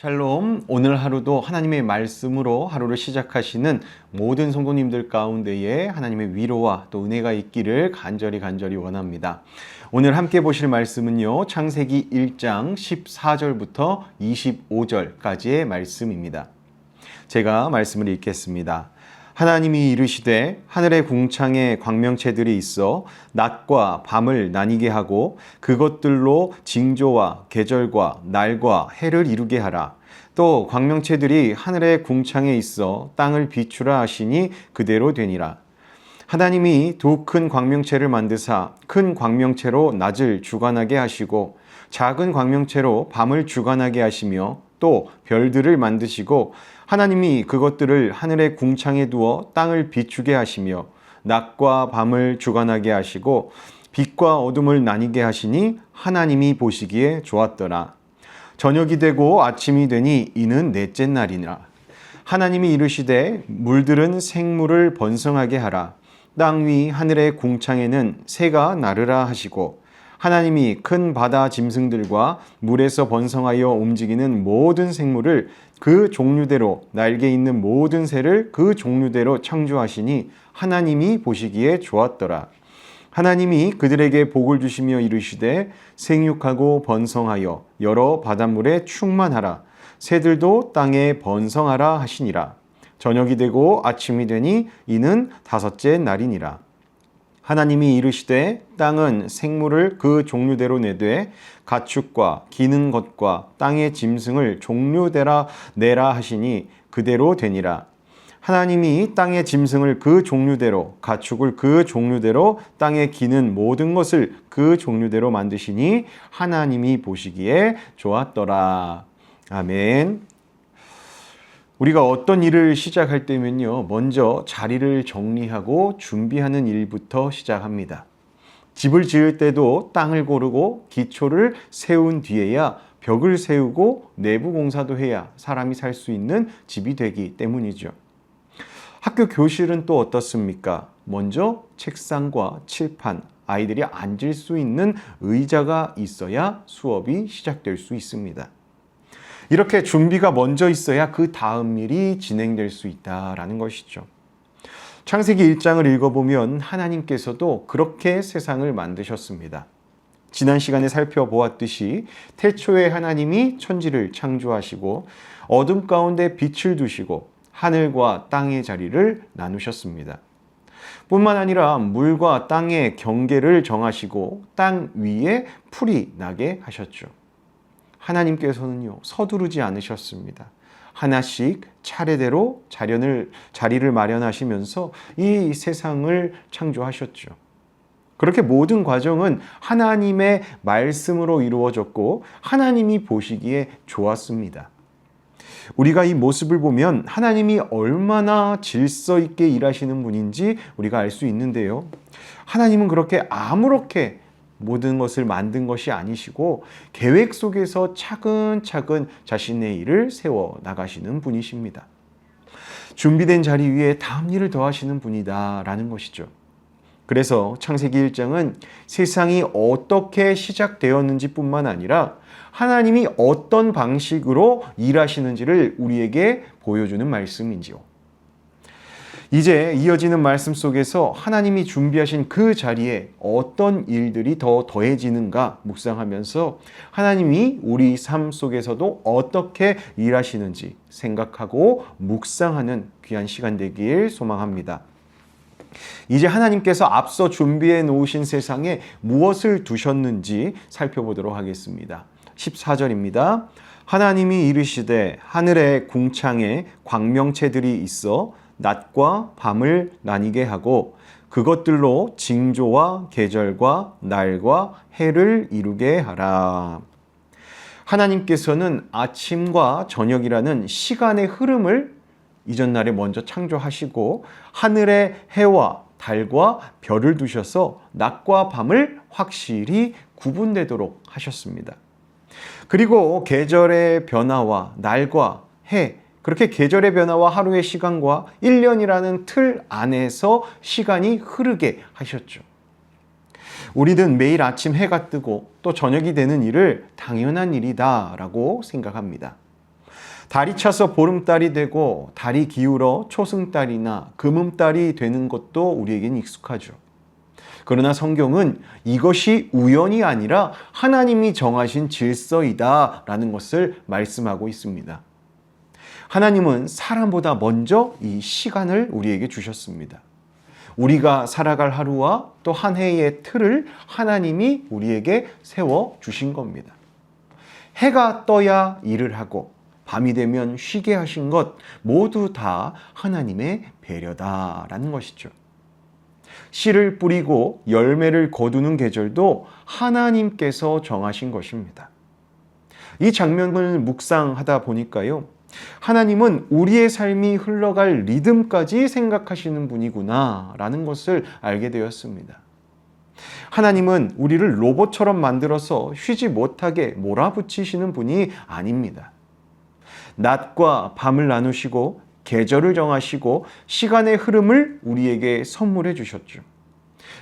샬롬, 오늘 하루도 하나님의 말씀으로 하루를 시작하시는 모든 성도님들 가운데에 하나님의 위로와 또 은혜가 있기를 간절히 원합니다. 오늘 함께 보실 말씀은요, 창세기 1장 14절부터 25절까지의 말씀입니다. 제가 말씀을 읽겠습니다. 하나님이 이르시되 하늘의 궁창에 광명체들이 있어 낮과 밤을 나뉘게 하고 그것들로 징조와 계절과 날과 해를 이루게 하라. 또 광명체들이 하늘의 궁창에 있어 땅을 비추라 하시니 그대로 되니라. 하나님이 두 큰 광명체를 만드사 큰 광명체로 낮을 주관하게 하시고 작은 광명체로 밤을 주관하게 하시며 또 별들을 만드시고 하나님이 그것들을 하늘의 궁창에 두어 땅을 비추게 하시며 낮과 밤을 주관하게 하시고 빛과 어둠을 나뉘게 하시니 하나님이 보시기에 좋았더라. 저녁이 되고 아침이 되니 이는 넷째 날이니라. 하나님이 이르시되 물들은 생물을 번성하게 하라. 땅 위 하늘의 궁창에는 새가 나르라 하시고 하나님이 큰 바다 짐승들과 물에서 번성하여 움직이는 모든 생물을 그 종류대로 날개 있는 모든 새를 그 종류대로 창조하시니 하나님이 보시기에 좋았더라. 하나님이 그들에게 복을 주시며 이르시되 생육하고 번성하여 여러 바닷물에 충만하라. 새들도 땅에 번성하라 하시니라. 저녁이 되고 아침이 되니 이는 다섯째 날이니라. 하나님이 이르시되 땅은 생물을 그 종류대로 내되 가축과 기는 것과 땅의 짐승을 종류대로 내라 하시니 그대로 되니라. 하나님이 땅의 짐승을 그 종류대로 가축을 그 종류대로 땅에 기는 모든 것을 그 종류대로 만드시니 하나님이 보시기에 좋았더라. 아멘. 우리가 어떤 일을 시작할 때면요, 먼저 자리를 정리하고 준비하는 일부터 시작합니다. 집을 지을 때도 땅을 고르고 기초를 세운 뒤에야 벽을 세우고 내부 공사도 해야 사람이 살 수 있는 집이 되기 때문이죠. 학교 교실은 또 어떻습니까? 먼저 책상과 칠판, 아이들이 앉을 수 있는 의자가 있어야 수업이 시작될 수 있습니다. 이렇게 준비가 먼저 있어야 그 다음 일이 진행될 수 있다라는 것이죠. 창세기 1장을 읽어보면 하나님께서도 그렇게 세상을 만드셨습니다. 지난 시간에 살펴보았듯이 태초에 하나님이 천지를 창조하시고 어둠 가운데 빛을 두시고 하늘과 땅의 자리를 나누셨습니다. 뿐만 아니라 물과 땅의 경계를 정하시고 땅 위에 풀이 나게 하셨죠. 하나님께서는요, 서두르지 않으셨습니다. 하나씩 차례대로 자리를 마련하시면서 이 세상을 창조하셨죠. 그렇게 모든 과정은 하나님의 말씀으로 이루어졌고 하나님이 보시기에 좋았습니다. 우리가 이 모습을 보면 하나님이 얼마나 질서 있게 일하시는 분인지 우리가 알 수 있는데요. 하나님은 그렇게 아무렇게 모든 것을 만든 것이 아니시고 계획 속에서 차근차근 자신의 일을 세워 나가시는 분이십니다. 준비된 자리 위에 다음 일을 더하시는 분이다라는 것이죠. 그래서 창세기 1장은 세상이 어떻게 시작되었는지 뿐만 아니라 하나님이 어떤 방식으로 일하시는지를 우리에게 보여주는 말씀이지요. 이제 이어지는 말씀 속에서 하나님이 준비하신 그 자리에 어떤 일들이 더 더해지는가 묵상하면서 하나님이 우리 삶 속에서도 어떻게 일하시는지 생각하고 묵상하는 귀한 시간 되길 소망합니다. 이제 하나님께서 앞서 준비해 놓으신 세상에 무엇을 두셨는지 살펴보도록 하겠습니다. 14절입니다. 하나님이 이르시되 하늘의 궁창에 광명체들이 있어 낮과 밤을 나뉘게 하고 그것들로 징조와 계절과 날과 해를 이루게 하라. 하나님께서는 아침과 저녁이라는 시간의 흐름을 이전날에 먼저 창조하시고 하늘의 해와 달과 별을 두셔서 낮과 밤을 확실히 구분되도록 하셨습니다. 그리고 계절의 변화와 날과 해, 그렇게 계절의 변화와 하루의 시간과 1년이라는 틀 안에서 시간이 흐르게 하셨죠. 우리는 매일 아침 해가 뜨고 또 저녁이 되는 일을 당연한 일이다라고 생각합니다. 달이 차서 보름달이 되고 달이 기울어 초승달이나 금음달이 되는 것도 우리에겐 익숙하죠. 그러나 성경은 이것이 우연이 아니라 하나님이 정하신 질서이다라는 것을 말씀하고 있습니다. 하나님은 사람보다 먼저 이 시간을 우리에게 주셨습니다. 우리가 살아갈 하루와 또 한 해의 틀을 하나님이 우리에게 세워 주신 겁니다. 해가 떠야 일을 하고 밤이 되면 쉬게 하신 것 모두 다 하나님의 배려다라는 것이죠. 씨를 뿌리고 열매를 거두는 계절도 하나님께서 정하신 것입니다. 이 장면을 묵상하다 보니까요, 하나님은 우리의 삶이 흘러갈 리듬까지 생각하시는 분이구나 라는 것을 알게 되었습니다. 하나님은 우리를 로봇처럼 만들어서 쉬지 못하게 몰아붙이시는 분이 아닙니다. 낮과 밤을 나누시고 계절을 정하시고 시간의 흐름을 우리에게 선물해 주셨죠.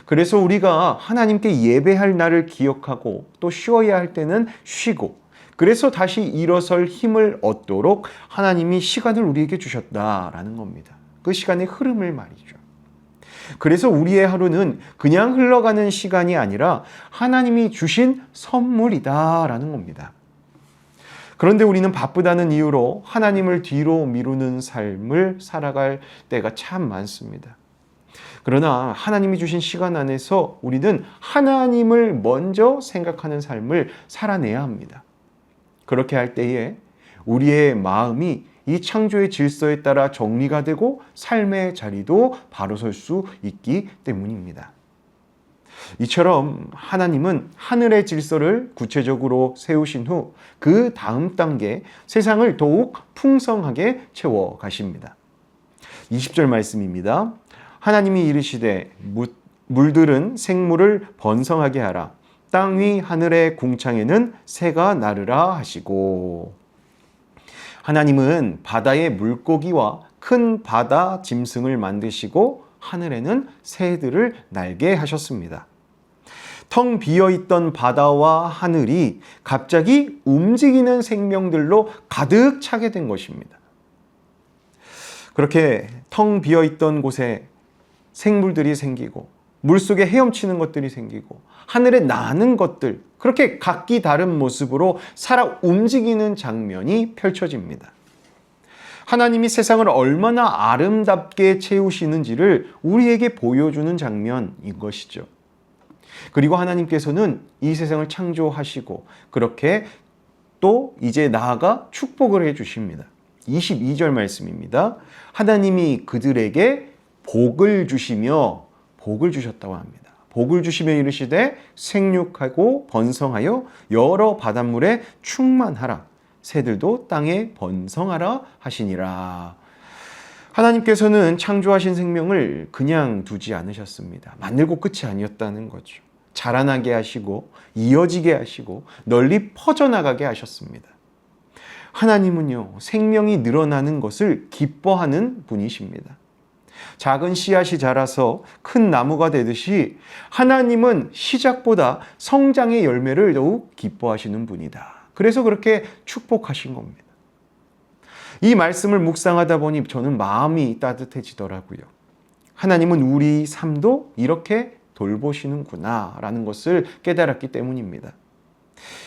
그래서 우리가 하나님께 예배할 날을 기억하고 또 쉬어야 할 때는 쉬고, 그래서 다시 일어설 힘을 얻도록 하나님이 시간을 우리에게 주셨다라는 겁니다. 그 시간의 흐름을 말이죠. 그래서 우리의 하루는 그냥 흘러가는 시간이 아니라 하나님이 주신 선물이다라는 겁니다. 그런데 우리는 바쁘다는 이유로 하나님을 뒤로 미루는 삶을 살아갈 때가 참 많습니다. 그러나 하나님이 주신 시간 안에서 우리는 하나님을 먼저 생각하는 삶을 살아내야 합니다. 그렇게 할 때에 우리의 마음이 이 창조의 질서에 따라 정리가 되고 삶의 자리도 바로 설 수 있기 때문입니다. 이처럼 하나님은 하늘의 질서를 구체적으로 세우신 후 그 다음 단계 세상을 더욱 풍성하게 채워 가십니다. 20절 말씀입니다. 하나님이 이르시되 물들은 생물을 번성하게 하라. 땅 위 하늘의 궁창에는 새가 나르라 하시고, 하나님은 바다의 물고기와 큰 바다 짐승을 만드시고 하늘에는 새들을 날게 하셨습니다. 텅 비어있던 바다와 하늘이 갑자기 움직이는 생명들로 가득 차게 된 것입니다. 그렇게 텅 비어있던 곳에 생물들이 생기고 물속에 헤엄치는 것들이 생기고 하늘에 나는 것들, 그렇게 각기 다른 모습으로 살아 움직이는 장면이 펼쳐집니다. 하나님이 세상을 얼마나 아름답게 채우시는지를 우리에게 보여주는 장면인 것이죠. 그리고 하나님께서는 이 세상을 창조하시고 그렇게 또 이제 나아가 축복을 해주십니다. 22절 말씀입니다. 하나님이 그들에게 복을 주시며, 복을 주셨다고 합니다. 복을 주시며 이르시되 생육하고 번성하여 여러 바닷물에 충만하라. 새들도 땅에 번성하라 하시니라. 하나님께서는 창조하신 생명을 그냥 두지 않으셨습니다. 만들고 끝이 아니었다는 거죠. 자라나게 하시고 이어지게 하시고 널리 퍼져나가게 하셨습니다. 하나님은요, 생명이 늘어나는 것을 기뻐하는 분이십니다. 작은 씨앗이 자라서 큰 나무가 되듯이 하나님은 시작보다 성장의 열매를 더욱 기뻐하시는 분이다. 그래서 그렇게 축복하신 겁니다. 이 말씀을 묵상하다 보니 저는 마음이 따뜻해지더라고요. 하나님은 우리 삶도 이렇게 돌보시는구나 라는 것을 깨달았기 때문입니다.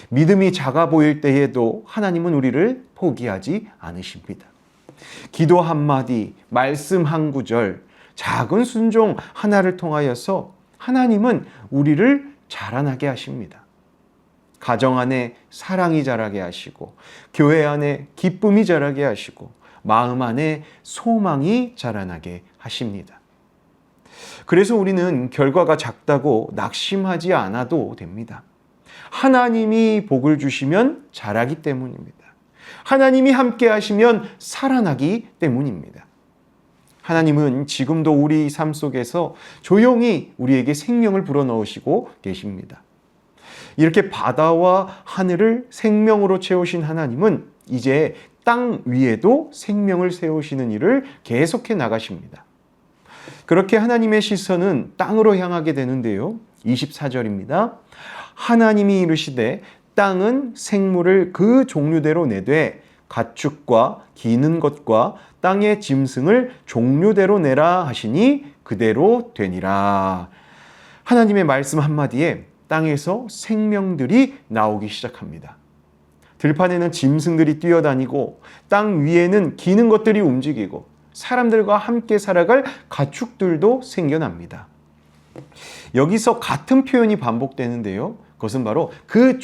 믿음이 작아 보일 때에도 하나님은 우리를 포기하지 않으십니다. 기도 한마디, 말씀 한 구절, 작은 순종 하나를 통하여서 하나님은 우리를 자라나게 하십니다. 가정 안에 사랑이 자라게 하시고, 교회 안에 기쁨이 자라게 하시고, 마음 안에 소망이 자라나게 하십니다. 그래서 우리는 결과가 작다고 낙심하지 않아도 됩니다. 하나님이 복을 주시면 자라기 때문입니다. 하나님이 함께 하시면 살아나기 때문입니다. 하나님은 지금도 우리 삶 속에서 조용히 우리에게 생명을 불어넣으시고 계십니다. 이렇게 바다와 하늘을 생명으로 채우신 하나님은 이제 땅 위에도 생명을 세우시는 일을 계속해 나가십니다. 그렇게 하나님의 시선은 땅으로 향하게 되는데요. 24절입니다. 하나님이 이르시되 땅은 생물을 그 종류대로 내되 가축과 기는 것과 땅의 짐승을 종류대로 내라 하시니 그대로 되니라. 하나님의 말씀 한마디에 땅에서 생명들이 나오기 시작합니다. 들판에는 짐승들이 뛰어다니고 땅 위에는 기는 것들이 움직이고 사람들과 함께 살아갈 가축들도 생겨납니다. 여기서 같은 표현이 반복되는데요. 그것은 바로 그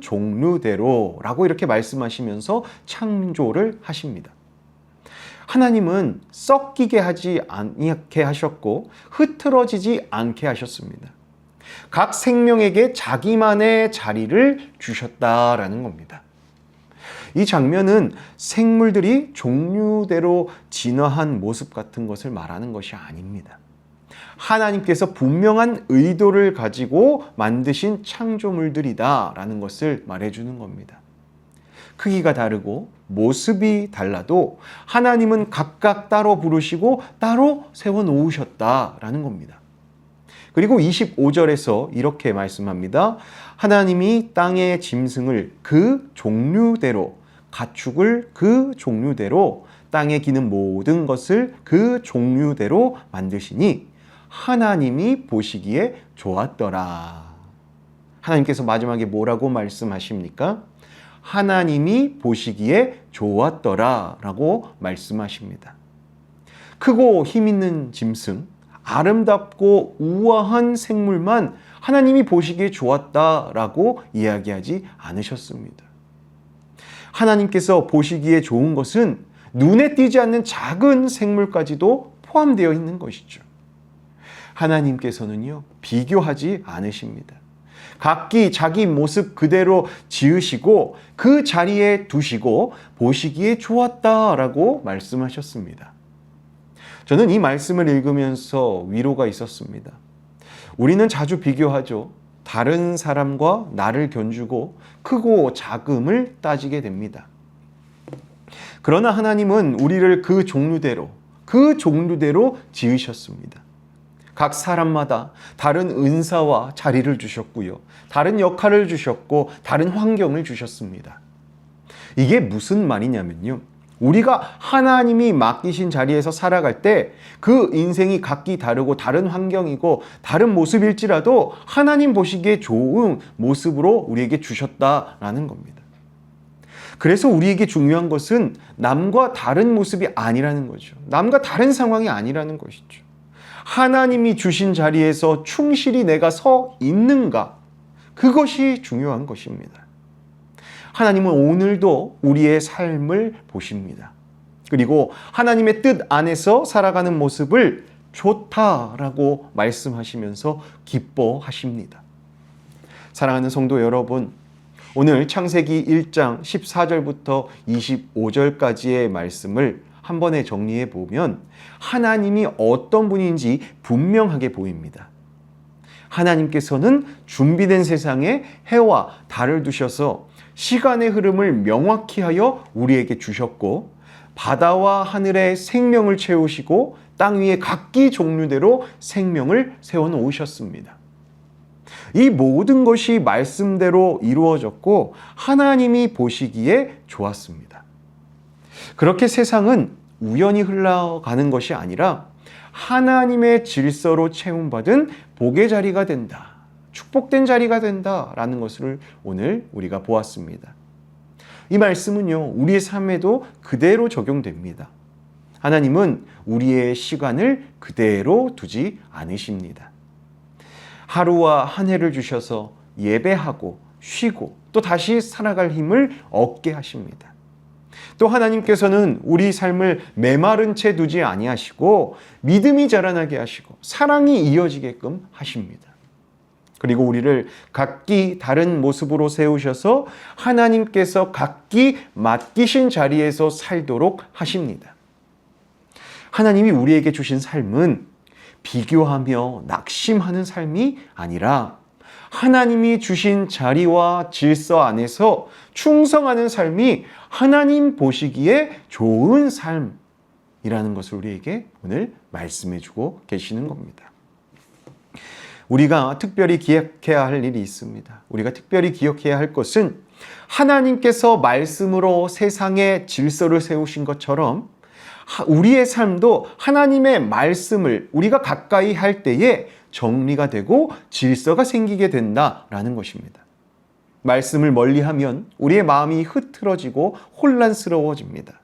종류대로라고 이렇게 말씀하시면서 창조를 하십니다. 하나님은 섞이게 하지 않게 하셨고 흐트러지지 않게 하셨습니다. 각 생명에게 자기만의 자리를 주셨다라는 겁니다. 이 장면은 생물들이 종류대로 진화한 모습 같은 것을 말하는 것이 아닙니다. 하나님께서 분명한 의도를 가지고 만드신 창조물들이다라는 것을 말해주는 겁니다. 크기가 다르고 모습이 달라도 하나님은 각각 따로 부르시고 따로 세워놓으셨다라는 겁니다. 그리고 25절에서 이렇게 말씀합니다. 하나님이 땅의 짐승을 그 종류대로, 가축을 그 종류대로, 땅에 기는 모든 것을 그 종류대로 만드시니 하나님이 보시기에 좋았더라. 하나님께서 마지막에 뭐라고 말씀하십니까? 하나님이 보시기에 좋았더라 라고 말씀하십니다. 크고 힘있는 짐승, 아름답고 우아한 생물만 하나님이 보시기에 좋았다라고 이야기하지 않으셨습니다. 하나님께서 보시기에 좋은 것은 눈에 띄지 않는 작은 생물까지도 포함되어 있는 것이죠. 하나님께서는요, 비교하지 않으십니다. 각기 자기 모습 그대로 지으시고 그 자리에 두시고 보시기에 좋았다라고 말씀하셨습니다. 저는 이 말씀을 읽으면서 위로가 있었습니다. 우리는 자주 비교하죠. 다른 사람과 나를 견주고 크고 작음을 따지게 됩니다. 그러나 하나님은 우리를 그 종류대로 지으셨습니다. 각 사람마다 다른 은사와 자리를 주셨고요. 다른 역할을 주셨고 다른 환경을 주셨습니다. 이게 무슨 말이냐면요. 우리가 하나님이 맡기신 자리에서 살아갈 때 그 인생이 각기 다르고 다른 환경이고 다른 모습일지라도 하나님 보시기에 좋은 모습으로 우리에게 주셨다라는 겁니다. 그래서 우리에게 중요한 것은 남과 다른 모습이 아니라는 거죠. 남과 다른 상황이 아니라는 것이죠. 하나님이 주신 자리에서 충실히 내가 서 있는가? 그것이 중요한 것입니다. 하나님은 오늘도 우리의 삶을 보십니다. 그리고 하나님의 뜻 안에서 살아가는 모습을 좋다라고 말씀하시면서 기뻐하십니다. 사랑하는 성도 여러분, 오늘 창세기 1장 14절부터 25절까지의 말씀을 한 번에 정리해 보면 하나님이 어떤 분인지 분명하게 보입니다. 하나님께서는 준비된 세상에 해와 달을 두셔서 시간의 흐름을 명확히 하여 우리에게 주셨고 바다와 하늘에 생명을 채우시고 땅 위에 각기 종류대로 생명을 세워놓으셨습니다. 이 모든 것이 말씀대로 이루어졌고 하나님이 보시기에 좋았습니다. 그렇게 세상은 우연히 흘러가는 것이 아니라 하나님의 질서로 채움받은 복의 자리가 된다. 축복된 자리가 된다라는 것을 오늘 우리가 보았습니다. 이 말씀은요, 우리의 삶에도 그대로 적용됩니다. 하나님은 우리의 시간을 그대로 두지 않으십니다. 하루와 한 해를 주셔서 예배하고 쉬고 또 다시 살아갈 힘을 얻게 하십니다. 또 하나님께서는 우리 삶을 메마른 채 두지 아니하시고 믿음이 자라나게 하시고 사랑이 이어지게끔 하십니다. 그리고 우리를 각기 다른 모습으로 세우셔서 하나님께서 각기 맡기신 자리에서 살도록 하십니다. 하나님이 우리에게 주신 삶은 비교하며 낙심하는 삶이 아니라 하나님이 주신 자리와 질서 안에서 충성하는 삶이 하나님 보시기에 좋은 삶이라는 것을 우리에게 오늘 말씀해 주고 계시는 겁니다. 우리가 특별히 기억해야 할 일이 있습니다. 우리가 특별히 기억해야 할 것은 하나님께서 말씀으로 세상의 질서를 세우신 것처럼 우리의 삶도 하나님의 말씀을 우리가 가까이 할 때에 정리가 되고 질서가 생기게 된다라는 것입니다. 말씀을 멀리하면 우리의 마음이 흐트러지고 혼란스러워집니다.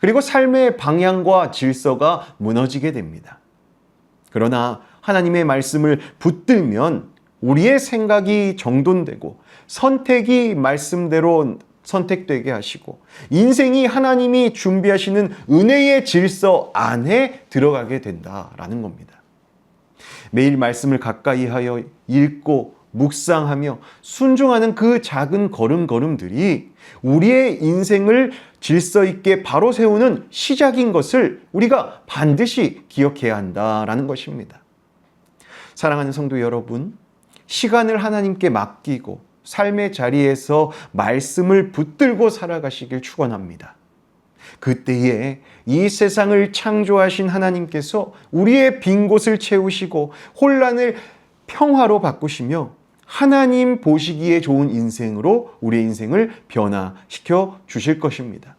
그리고 삶의 방향과 질서가 무너지게 됩니다. 그러나 하나님의 말씀을 붙들면 우리의 생각이 정돈되고 선택이 말씀대로 선택되게 하시고 인생이 하나님이 준비하시는 은혜의 질서 안에 들어가게 된다라는 겁니다. 매일 말씀을 가까이 하여 읽고 묵상하며 순종하는 그 작은 걸음걸음들이 우리의 인생을 질서 있게 바로 세우는 시작인 것을 우리가 반드시 기억해야 한다라는 것입니다. 사랑하는 성도 여러분, 시간을 하나님께 맡기고 삶의 자리에서 말씀을 붙들고 살아가시길 축원합니다. 그때에 이 세상을 창조하신 하나님께서 우리의 빈 곳을 채우시고 혼란을 평화로 바꾸시며 하나님 보시기에 좋은 인생으로 우리의 인생을 변화시켜 주실 것입니다.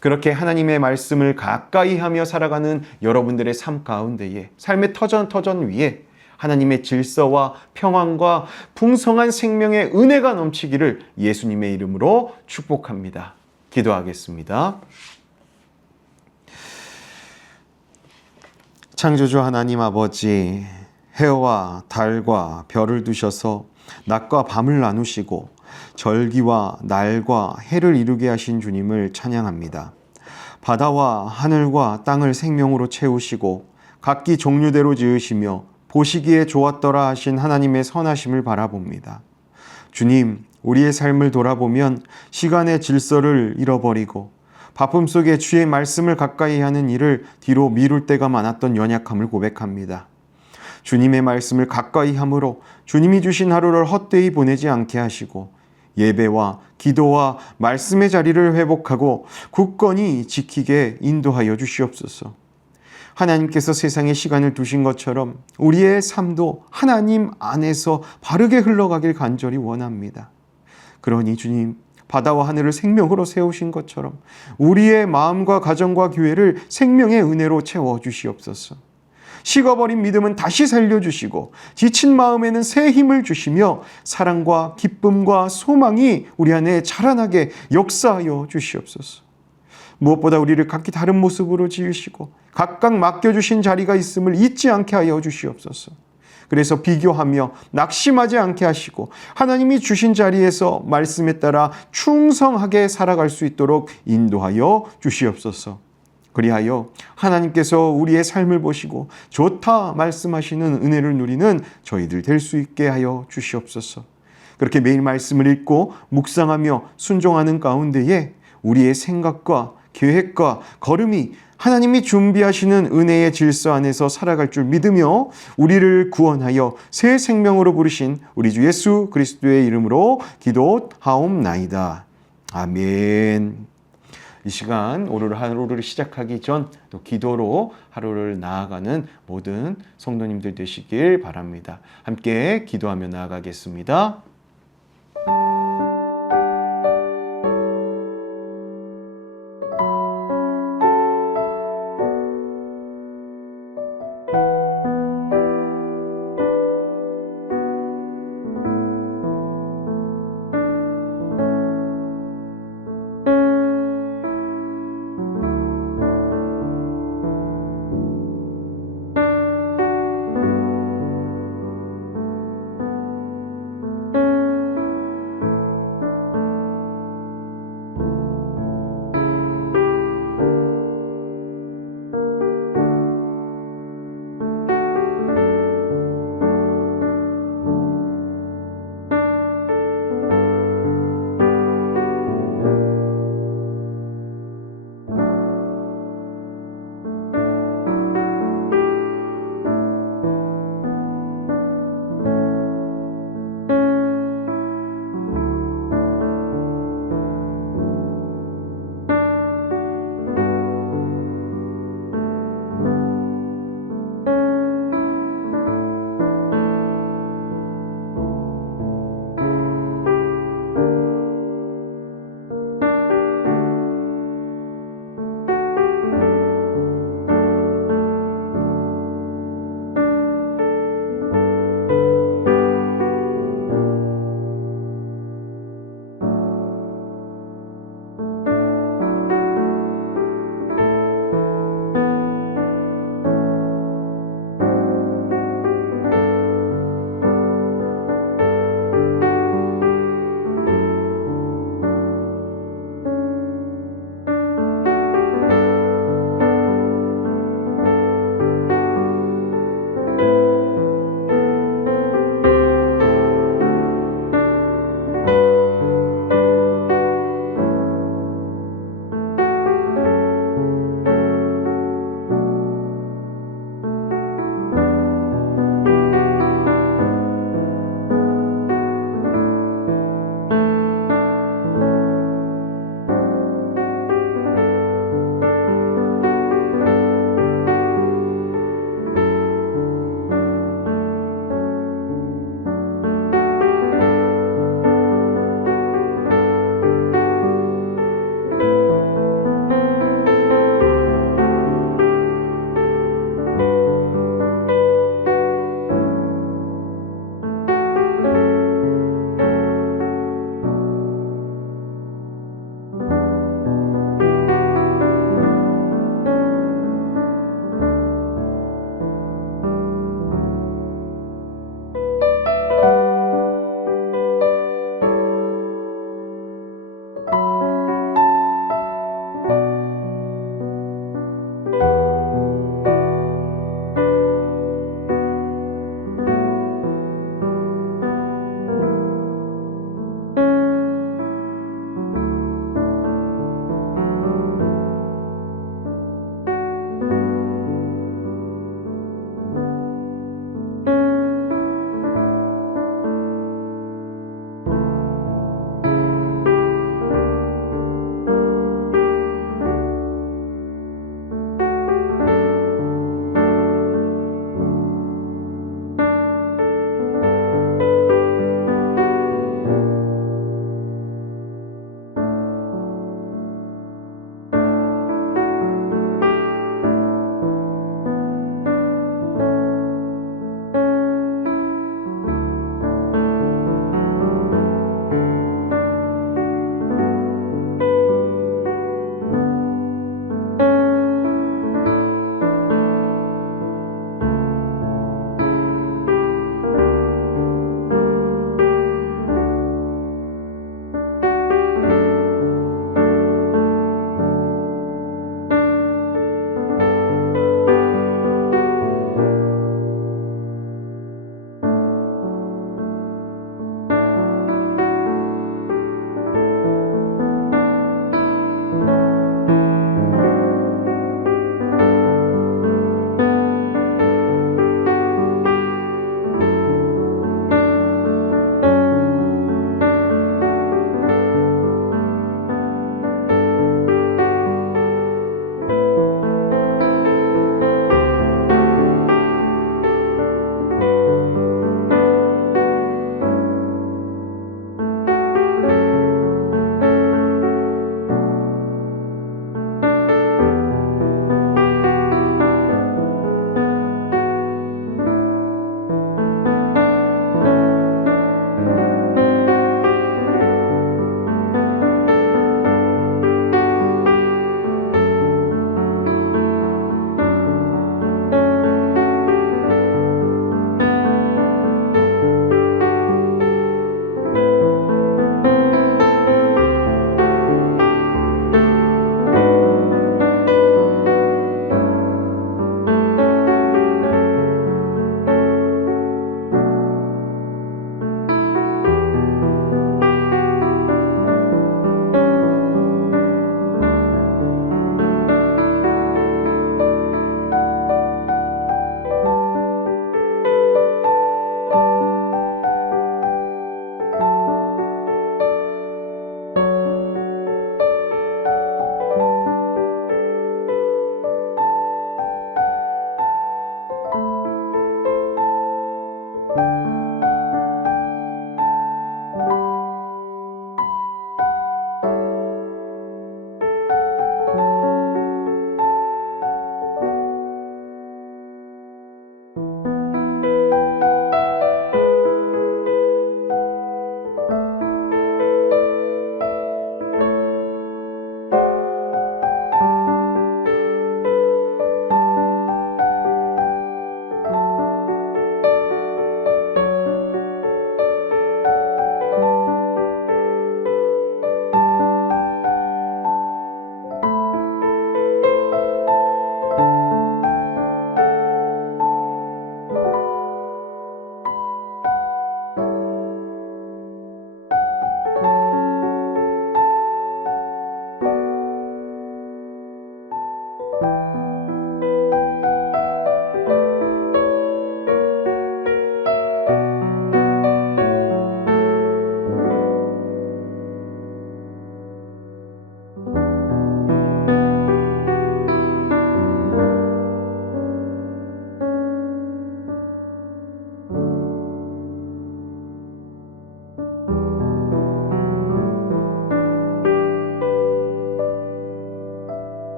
그렇게 하나님의 말씀을 가까이 하며 살아가는 여러분들의 삶 가운데에 삶의 터전 위에 하나님의 질서와 평안과 풍성한 생명의 은혜가 넘치기를 예수님의 이름으로 축복합니다. 기도하겠습니다. 창조주 하나님 아버지, 해와 달과 별을 두셔서 낮과 밤을 나누시고 절기와 날과 해를 이루게 하신 주님을 찬양합니다. 바다와 하늘과 땅을 생명으로 채우시고 각기 종류대로 지으시며 보시기에 좋았더라 하신 하나님의 선하심을 바라봅니다. 주님, 우리의 삶을 돌아보면 시간의 질서를 잃어버리고 바쁨 속에 주의 말씀을 가까이 하는 일을 뒤로 미룰 때가 많았던 연약함을 고백합니다. 주님의 말씀을 가까이 함으로 주님이 주신 하루를 헛되이 보내지 않게 하시고 예배와 기도와 말씀의 자리를 회복하고 굳건히 지키게 인도하여 주시옵소서. 하나님께서 세상에 시간을 두신 것처럼 우리의 삶도 하나님 안에서 바르게 흘러가길 간절히 원합니다. 그러니 주님, 바다와 하늘을 생명으로 세우신 것처럼 우리의 마음과 가정과 교회를 생명의 은혜로 채워주시옵소서. 식어버린 믿음은 다시 살려주시고 지친 마음에는 새 힘을 주시며 사랑과 기쁨과 소망이 우리 안에 자라나게 역사하여 주시옵소서. 무엇보다 우리를 각기 다른 모습으로 지으시고 각각 맡겨주신 자리가 있음을 잊지 않게 하여 주시옵소서. 그래서 비교하며 낙심하지 않게 하시고 하나님이 주신 자리에서 말씀에 따라 충성하게 살아갈 수 있도록 인도하여 주시옵소서. 그리하여 하나님께서 우리의 삶을 보시고 좋다 말씀하시는 은혜를 누리는 저희들 될 수 있게 하여 주시옵소서. 그렇게 매일 말씀을 읽고 묵상하며 순종하는 가운데에 우리의 생각과 계획과 걸음이 하나님이 준비하시는 은혜의 질서 안에서 살아갈 줄 믿으며 우리를 구원하여 새 생명으로 부르신 우리 주 예수 그리스도의 이름으로 기도하옵나이다. 아멘. 이 시간 오늘 하루를 시작하기 전 또 기도로 하루를 나아가는 모든 성도님들 되시길 바랍니다. 함께 기도하며 나아가겠습니다.